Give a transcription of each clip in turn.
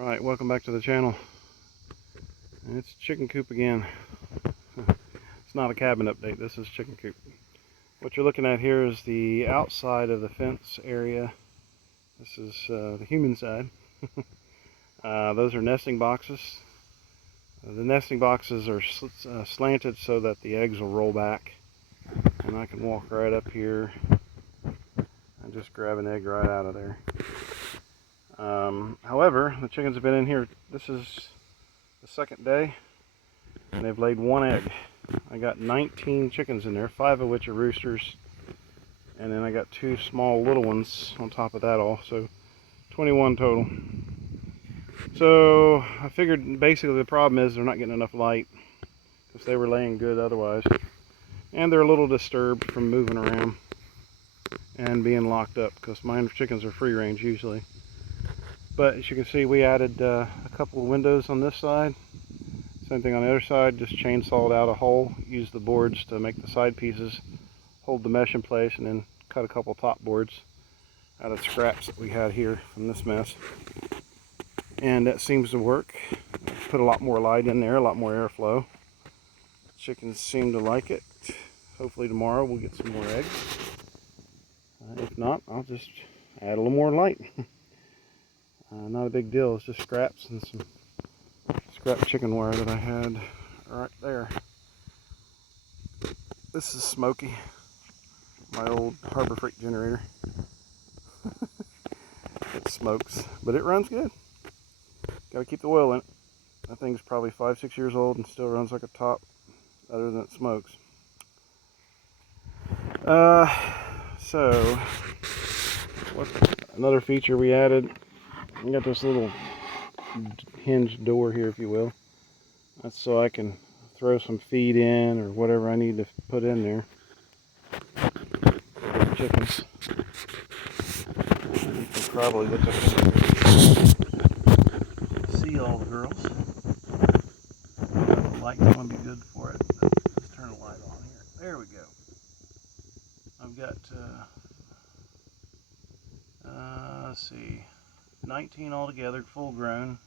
Alright, welcome back to the channel. It's chicken coop again. It's not a cabin update, this is chicken coop. What you're looking at here is the outside of the fence area. This is the human side. Those are nesting boxes. The nesting boxes are slanted so that the eggs will roll back. And I can walk right up here and just grab an egg right out of there. However, the chickens have been in here. This is the second day, and they've laid one egg. I got 19 chickens in there, 5 of which are roosters, and then I got 2 small little ones on top of that all, so 21 total. So I figured basically the problem is they're not getting enough light, because they were laying good otherwise, and they're a little disturbed from moving around and being locked up, because my chickens are free range usually. But as you can see, we added a couple of windows on this side. Same thing on the other side, just chainsawed out a hole, used the boards to make the side pieces, hold the mesh in place, and then cut a couple top boards out of scraps that we had here from this mess. And that seems to work. Put a lot more light in there, a lot more airflow. Chickens seem to like it. Hopefully tomorrow we'll get some more eggs. If not, I'll just add a little more light. Not a big deal, it's just scraps and some scrap chicken wire that I had right there. This is Smokey, my old Harbor Freight generator. It smokes, but it runs good. Gotta keep the oil in it. That thing's probably 5-6 years old and still runs like a top, other than it smokes. So, what's another feature we added? We got this little hinged door here, if you will. That's so I can throw some feed in or whatever I need to put in there. Chickens. You can probably look up see all the girls. The light's going to be good for it. Let's turn the light on here. There we go. I've got let's see, 19 altogether, full grown,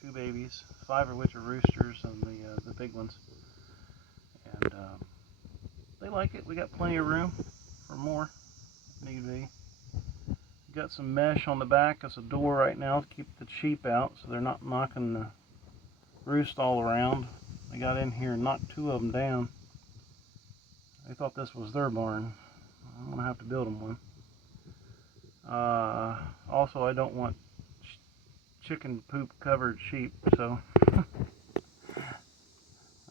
2 babies, 5 of which are roosters and the big ones. And they like it. We got plenty of room for more if need be. Got some mesh on the back as a door right now to keep the sheep out so they're not knocking the roost all around. They got in here and knocked 2 of them down. They thought this was their barn. I'm going to have to build them one. Also, I don't want chicken poop covered sheep, so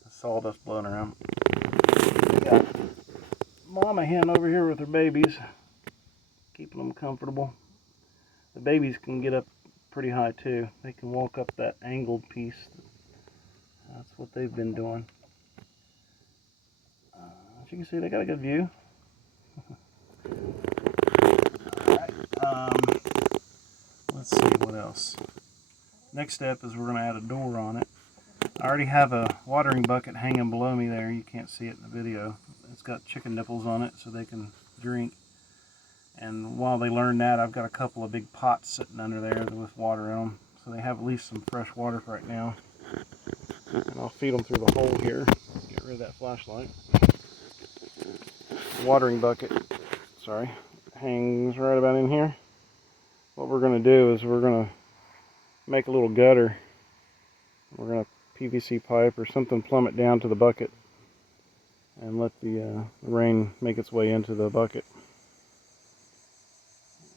sawdust blowing around. We got mama hen over here with her babies, keeping them comfortable. The babies can get up pretty high too. They can walk up that angled piece. That's what they've been doing. As you can see, they got a good view. Let's see what else. Next step is we're going to add a door on it. I already have a watering bucket hanging below me there. You can't see it in the video. It's got chicken nipples on it so they can drink. And while they learn that, I've got a couple of big pots sitting under there with water in them. So they have at least some fresh water for right now. And I'll feed them through the hole here. Get rid of that flashlight. The watering bucket, sorry, hangs right about in here. What we're going to do is we're going to make a little gutter. We're going to PVC pipe or something plumb it down to the bucket and let the rain make its way into the bucket.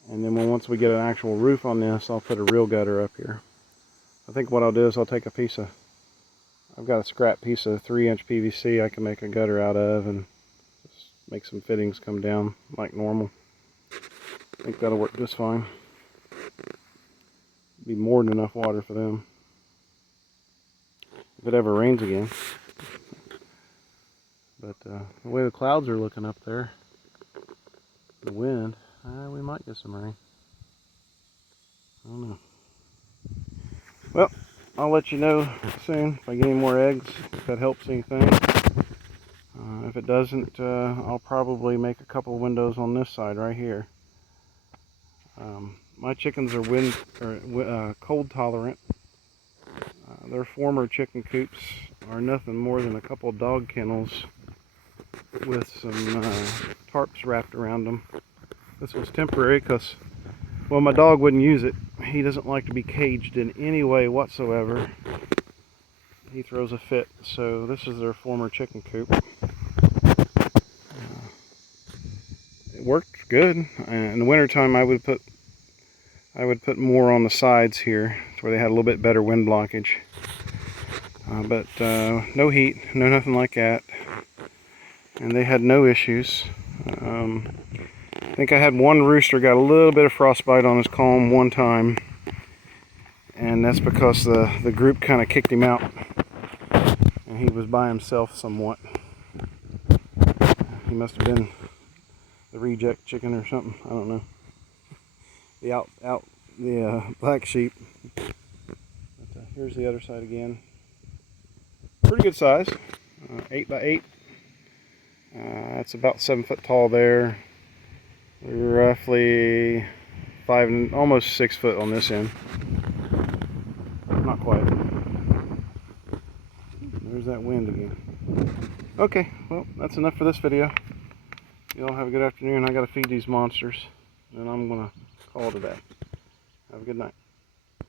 And then once we get an actual roof on this, I'll put a real gutter up here. I think what I'll do is I'll take a piece of, I've got a scrap piece of 3-inch PVC I can make a gutter out of and just make some fittings come down like normal. I think that'll work just fine. Be more than enough water for them if it ever rains again. But the way the clouds are looking up there, the wind, we might get some rain. I don't know. Well, I'll let you know soon if I get any more eggs, if that helps anything. If it doesn't, I'll probably make a couple windows on this side right here. My chickens are cold tolerant, Their former chicken coops are nothing more than a couple of dog kennels with some tarps wrapped around them. This was temporary because, well, my dog wouldn't use it. He doesn't like to be caged in any way whatsoever. He throws a fit. So this is their former chicken coop. It worked good. In the wintertime, I would put more on the sides here, where they had a little bit better wind blockage. But no heat, no nothing like that. And they had no issues. I think I had one rooster got a little bit of frostbite on his comb one time, and that's because the group kind of kicked him out, and he was by himself somewhat. He must have been the reject chicken or something. I don't know. The black sheep. But, here's the other side again. Pretty good size, 8 by 8. It's about 7 foot tall there. Roughly 5 and almost 6 foot on this end. Not quite. There's that wind again. Okay, well, that's enough for this video. You all have a good afternoon. I gotta feed these monsters, and I'm gonna call it a day. Have a good night.